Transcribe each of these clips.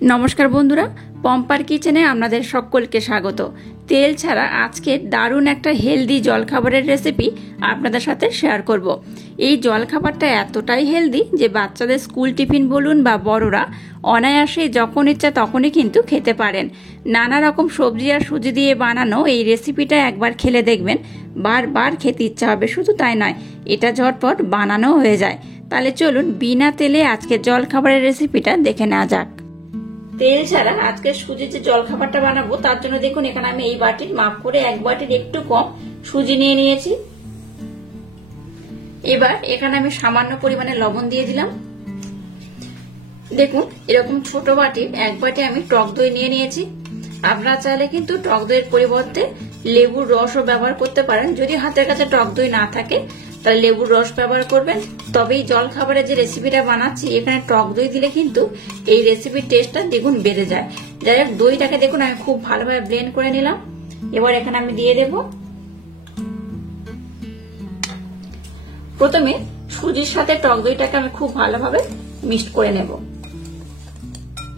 নমস্কার বন্ধুরা, পম্পার কিচেনে আপনাদের সকলকে স্বাগত। তেল ছাড়া আজকে দারুণ একটা হেলদি জলখাবারের রেসিপি আপনাদের সাথে শেয়ার করব। এই জলখাবারটা এতটাই হেলদি যে বাচ্চাদের স্কুল টিফিন বলুন বা বড়রা অনায়াসে যখন ইচ্ছা তখনই কিন্তু খেতে পারেন। নানা রকম সবজি আর সুজি দিয়ে বানানো এই রেসিপিটা একবার খেলে দেখবেন, বারবার খেতে ইচ্ছা হবে। শুধু তাই নয়, এটা ঝটপট বানানো হয়ে যায়। তাহলে চলুন বিনা তেলে আজকে জলখাবারের রেসিপিটা দেখে নেওয়া যাক। তেল ছাড়া আজকে সুজির যে জলখাবারটা বানাবো তার জন্য দেখুন এখানে আমি এই বাটির মাপ করে এক বাটির একটু কম সুজি নিয়ে নিয়েছি। এবার এখানে আমি সামান্য পরিমাণে লবণ দিয়ে দিলাম। দেখুন এরকম ছোট বাটির এক বাটি আমি টক দই নিয়ে নিয়েছি। আপনারা চাইলে কিন্তু টক দইয়ের পরিবর্তে লেবুর রসও ব্যবহার করতে পারেন। যদি হাতের কাছে টক দই না থাকে তাহলে লেবুর রস ব্যবহার করবেন। তবে এই জলখাবারের যে রেসিপিটা বানাচ্ছি এখানে টক দই দিলে কিন্তু এই রেসিপির টেস্টটা দ্বিগুণ বেড়ে যায়। যাই হোক, দইটাকে দেখুন আমি খুব ভালোভাবে ব্লেন্ড করে নিলাম। এবার এখানে আমি দিয়ে দেব প্রথমে সুজির সাথে টক দইটাকে আমি খুব ভালোভাবে মিক্সড করে নেব।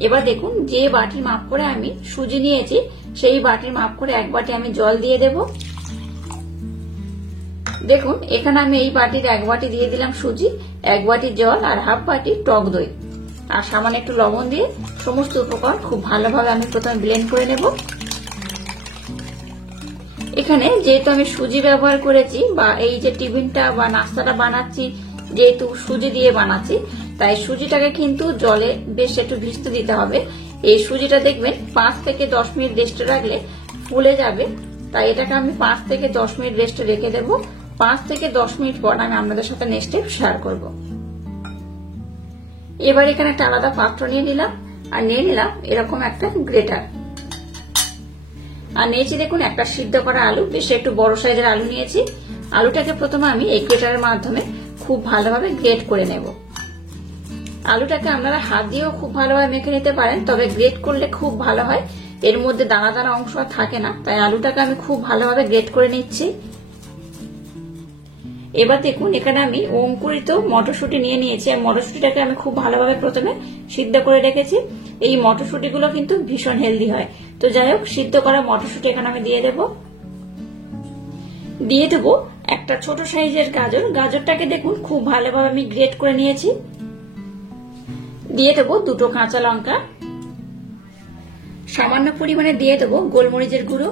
এবার দেখুন যে বাটির মাপ করে আমি সুজি নিয়েছি সেই বাটির মাপ করে এক বাটি আমি জল দিয়ে দেব। দেখুন এখানে আমি এই বাটির এক বাটি দিয়ে দিলাম সুজি, এক বাটি জল আর হাফ বাটি টক দই আর সামান্য একটু লবণ দিয়ে সমস্ত উপকরণ খুব ভালোভাবে আমি প্রথমে ব্লেন্ড করে নেব। এখানে যেহেতু আমি সুজি ব্যবহার করেছি বা এই যে টিফিনটা বা নাস্তাটা বানাচ্ছি যেহেতু সুজি দিয়ে বানাচ্ছি, তাই সুজিটাকে কিন্তু জলে বেশ একটু ভিজতে দিতে হবে। এই সুজিটা দেখবেন 5 থেকে 10 মিনিট রেস্টে রাখলে ফুলে যাবে, তাই এটাকে আমি 5 থেকে 10 মিনিট রেস্টে রেখে দেবো। 5 থেকে 10 মিনিট পর আমি আপনাদের সাথে নেক্সট স্টেপ শেয়ার করব। এবার এখানে একটা আলাদা পাত্র নিয়ে নিলাম আর নিয়ে নিলাম এরকম একটা গ্রেটার আর নিয়েছি দেখুন একটা সিদ্ধ করা আলু, বেশ একটু বড় সাইজের আলু নিয়েছি। আলুটাকে প্রথমে আমি এই গ্রেটারের মাধ্যমে খুব ভালোভাবে গ্রেট করে নেব। আলুটাকে আপনারা হাত দিয়েও খুব ভালোভাবে মেখে নিতে পারেন, তবে গ্রেট করলে খুব ভালো হয়। এর মধ্যে দানা দানা অংশ থাকে না, তাই আলুটাকে আমি খুব ভালোভাবে গ্রেট করে নিচ্ছি। এবার দেখুন এখানে আমি অঙ্কুরিত মটরশুঁটি নিয়ে নিয়েছি আর মটরশুঁটিটাকে আমি খুব ভালোভাবে প্রথমে সিদ্ধ করে রেখেছি। এই মটরশুঁটিগুলো কিন্তু ভীষণ হেলদি হয়। তো যাই হোক, সিদ্ধ করা মটরশুঁটি এখানে আমি দিয়ে দেব। দিয়ে দেবো একটা ছোট সাইজের গাজর, গাজরটাকে দেখুন খুব ভালোভাবে আমি গ্রেট করে নিয়েছি। দিয়ে দেবো দুটো কাঁচা লঙ্কা, সামান্য পরিমাণে দিয়ে দেবো গোলমরিচের গুঁড়ো,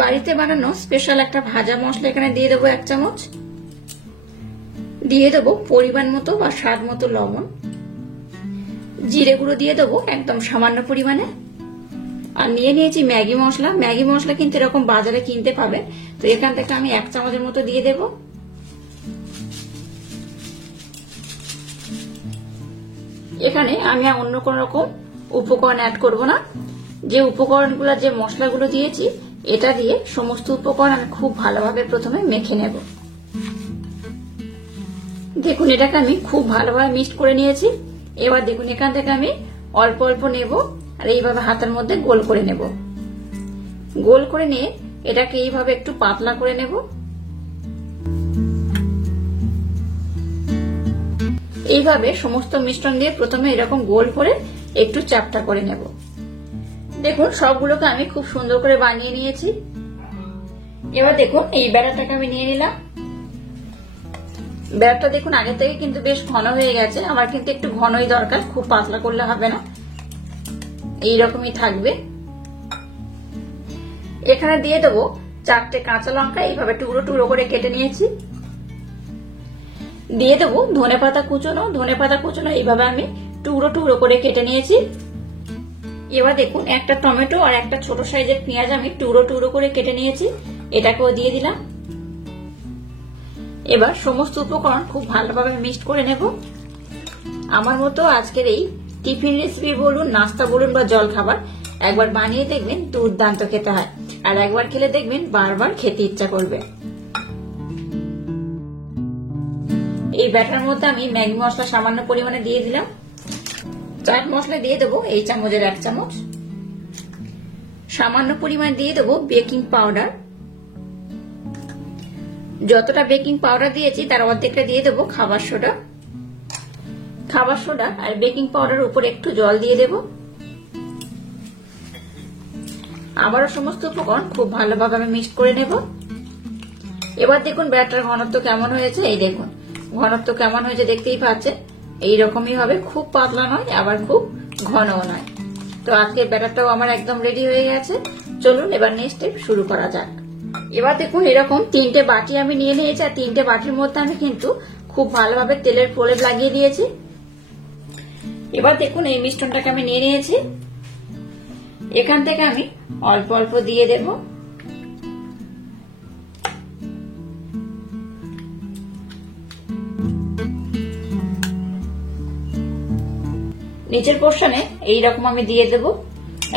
বাড়িতে বানানো স্পেশাল একটা ভাজা মশলা এখানে দিয়ে দেবো 1 চামচ, দিয়ে দেবো পরিমাণ মতো বা স্বাদ মতো লবণ, জিরে গুঁড়ো দিয়ে দেবো একদম সামান্য পরিমাণে, আর নিয়ে নিয়েছি ম্যাগি মশলা। ম্যাগি মশলা কিন্তু এরকম বাজারে কিনতে পাবেন, তো এখান থেকে আমি 1 চামচের মতো দিয়ে দেবো। এখানে আমি অন্য কোন রকম উপকরণ অ্যাড করব না। যে উপকরণগুলো যে মশলাগুলো দিয়েছি এটা দিয়ে সমস্ত উপকরণ আমি খুব ভালোভাবে প্রথমে মেখে নেব। দেখুন এটাকে আমি খুব ভালোভাবে মিক্সড করে নিয়েছি। এবার দেখুন এখান থেকে আমি অল্প অল্প নেব আর এইভাবে হাতের মধ্যে গোল করে নেব। গোল করে নিয়ে এটাকে এইভাবে একটু পাতলা করে নেব। এইভাবে সমস্ত মিশ্রণ দিয়ে প্রথমে এরকম গোল করে একটু চ্যাপ্টা করে নেব। দেখুন সবগুলোকে আমি খুব সুন্দর করে বানিয়ে নিয়েছি। এবার দেখুন এই ব্যাটারটাকে আমি নিয়ে নিলাম। ব্যাটারটা দেখুন আগে থেকে কিন্তু বেশ ঘন হয়ে গেছে, আমার কিন্তু একটু ঘনই দরকার, খুব পাতলা করলে হবে না, এইরকমই থাকবে। এখানে দিয়ে দেবো 4টে কাঁচা লঙ্কা এইভাবে টুকরো টুকরো করে কেটে নিয়েছি। দিয়ে দেবো ধনেপাতা কুচনো এইভাবে আমি টুকরো টুকরো করে কেটে নিয়েছি। এবার দেখুন একটা টমেটো আর একটা ছোট সাইজের পেঁয়াজ আমি টুকরো টুকরো করে কেটে নিয়েছি, এটাকেও দিয়ে দিলাম। এবার সমস্ত উপকরণ খুব ভালোভাবে মিক্সড করে নেব। আমার মতো আজকের এই টিফিন রেসিপি বলুন, নাস্তা বলুন বা জল খাবার একবার বানিয়ে দেখবেন, দুর্দান্ত খেতে হয়। আর একবার খেলে দেখবেন বারবার খেতে ইচ্ছা করবে। এই ব্যাটার মধ্যে আমি ম্যাগি মশলা সামান্য পরিমাণে দিয়ে দিলাম। চাট মশলা দিয়ে দেবো এই চামচের 1 চামচ, সামান্য পরিমাণে দিয়ে দেবো বেকিং পাউডার। যতটা বেকিং পাউডার দিয়েছি তার অর্ধেকটা দিয়ে দেবো খাবার সোডা। খাবার সোডা আর বেকিং পাউডার উপরে একটু জল দিয়ে দেব। আবারও সমস্ত উপকরণ খুব ভালোভাবে আমি মিক্স করে নেব। এবার দেখুন ব্যাটার ঘনত্ব কেমন হয়েছে, এই দেখুন ঘনত্ব কেমন হয়েছে দেখতেই পাচ্ছেন। এইরকমই হবে, খুব পাতলা নয় আবার খুব ঘনও নয়। তো আজকে ব্যাটারটাও আমার একদম রেডি হয়ে গেছে। চলুন এবার নেক্সট স্টেপ শুরু করা যাক। এবার দেখুন এরকম 3টে বাটি আমি নিয়ে নিয়েছি, আর 3টে বাটির মধ্যে আমি কিন্তু খুব ভালোভাবে তেলের প্রলেপ লাগিয়ে দিয়েছি। এবার দেখুন এই মিশ্রণটাকে আমি নিয়ে নিয়েছি, এখান থেকে আমি অল্প অল্প দিয়ে দেব। নিচের পোর্শনে এইরকম আমি দিয়ে দেব,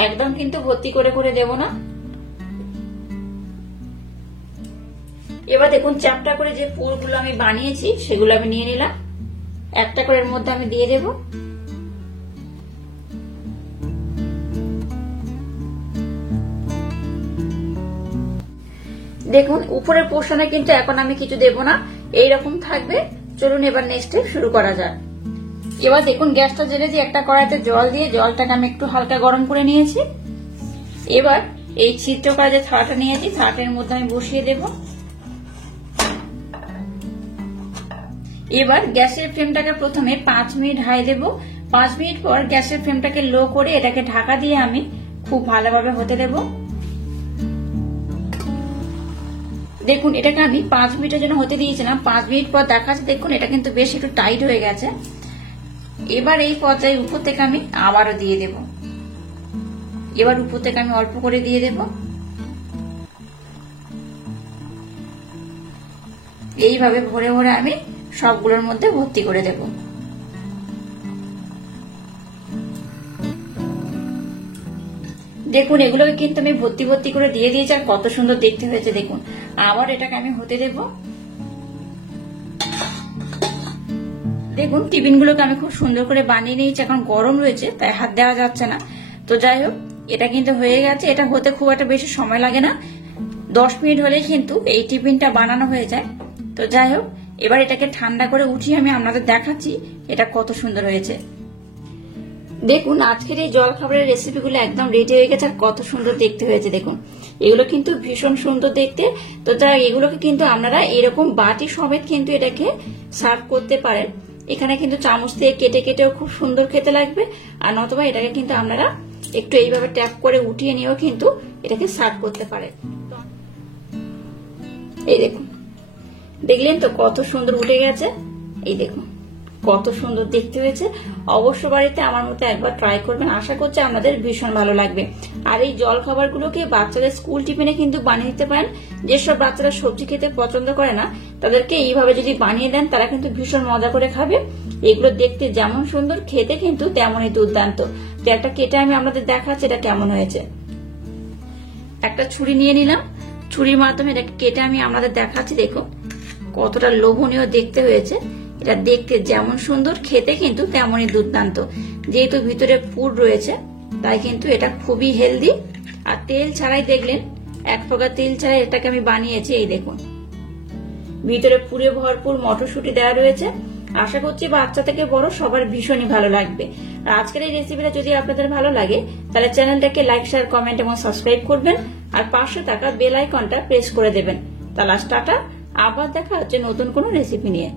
একদম কিন্তু ভর্তি করে করে দেব না। এবার দেখুন চ্যাপটা করে যে পুরগুলো আমি বানিয়েছি সেগুলো আমি নিয়ে নিলাম, একটা করে এর মধ্যে আমি দিয়ে দেব। দেখুন উপরের পোর্শনে কিন্তু এখন আমি কিছু দেব না, এইরকম থাকবে। চলুন এবার নেক্সট স্টেপ শুরু করা যাক। এবার দেখুন গ্যাসটা জ্বেলে দিয়ে একটা কড়াইতে জল দিয়ে জলটাকে আমি একটু হালকা গরম করে নিয়েছি। এবার এই ছিদ্র করা যে থালাটা নিয়েছি থালাটার মধ্যে আমি বসিয়ে দেব। এবার গ্যাসের ফ্লেমটাকে প্রথমে 5 মিনিট হাই দেব। 5 মিনিট পর গ্যাসের ফ্লেমটাকে লো করে এটাকে ঢাকা দিয়ে আমি খুব ভালোভাবে হতে দেব। দেখুন এটাকে আমি 5 মিনিটের জন্য হতে দিয়েছিলাম। 5 মিনিট পর দেখাচ্ছে, দেখুন এটা কিন্তু বেশ একটু টাইট হয়ে গেছে। এবার এই পর্যায়ে উপর থেকে আমি আবারও দিয়ে দেব। এবার উপর থেকে আমি অল্প করে দিয়ে দেব। এইভাবে ভরে ভরে আমি সবগুলোর মধ্যে ভর্তি করে দেব। দেখুন এগুলোকে কিন্তু আমি ভর্তি ভর্তি করে দিয়ে দিয়েছি, আর কত সুন্দর দেখতে হয়েছে দেখুন। আবার এটাকে আমি হতে দেব। দেখুন টিফিনগুলোকে আমি খুব সুন্দর করে বানিয়ে নিয়েছি, এখন গরম রয়েছে তাই হাত দেওয়া যাচ্ছে না। তো যাই হোক এটা কিন্তু হয়ে গেছে। এটা হতে খুব একটা বেশি সময় লাগে না, 10 মিনিট হলেই কিন্তু এই টিফিনটা বানানো হয়ে যায়। তো যাই হোক এবার এটাকে ঠান্ডা করে উঠিয়ে আমি আপনাদের দেখাচ্ছি এটা কত সুন্দর হয়েছে। দেখুন আজকের এই জলখাবারের রেসিপিগুলো একদম রেডি হয়ে গেছে, আর কত সুন্দর দেখতে হয়েছে দেখুন। এগুলো কিন্তু ভীষণ সুন্দর দেখতে। তো তারা এগুলোকে কিন্তু আপনারা এরকম বাটি সমেত কিন্তু এটাকে সার্ভ করতে পারেন। এখানে কিন্তু চামচ দিয়ে কেটে কেটেও খুব সুন্দর খেতে লাগবে, আর নতুবা এটাকে কিন্তু আপনারা একটু এইভাবে ট্যাপ করে উঠিয়ে নিয়েও কিন্তু এটাকে সার্ভ করতে পারেন। এই দেখুন দেখলেন তো কত সুন্দর উঠে গেছে, এই দেখুন কত সুন্দর দেখতে হয়েছে। অবশ্য বাড়িতে আমার মতো একবার ট্রাই করবেন, আশা করছি আপনাদের ভীষণ ভালো লাগবে। আর এই জল খাবারগুলোকে বাচ্চাদের স্কুল টিফিনে কিন্তু বানিয়ে দিতে পারেন। যেসব বাচ্চারা সবজি খেতে পছন্দ করে না তাদেরকে এইভাবে যদি বানিয়ে দেন তারা কিন্তু ভীষণ মজা করে খাবে। এগুলো দেখতে যেমন সুন্দর খেতে কিন্তু তেমনই দুর্দান্ত। তো একটা কেটে আমি আপনাদের দেখাচ্ছি এটা কেমন হয়েছে। একটা ছুরি নিয়ে নিলাম, ছুরির মাধ্যমে এটাকে কেটে আমি আপনাদের দেখাচ্ছি। দেখুন কতটা লোভনীয় দেখতে হয়েছে। এটা দেখতে যেমন সুন্দর খেতে কিন্তু তেমনই দুর্দান্ত। যেহেতু ভিতরে পুর রয়েছে তাই কিন্তু এটা খুবই হেলদি। আর তেল ছাড়াই দেখলেন, এক প্রকার তেল ছাড়াই এটাকে আমি বানিয়েছি। এই দেখুন ভিতরে পুরে ভরপুর মটরশুঁটি দেওয়া রয়েছে। আশা করছি বাচ্চা থেকে বড় সবার ভীষণই ভালো লাগবে। আর আজকের এই রেসিপিটা যদি আপনাদের ভালো লাগে তাহলে চ্যানেলটাকে লাইক, শেয়ার, কমেন্ট এবং সাবস্ক্রাইব করবেন, আর পাশে থাকা বেল আইকনটা প্রেস করে দেবেন। তাহলে টাটা, আবার দেখা হচ্ছে নতুন কোনো রেসিপি নিয়ে।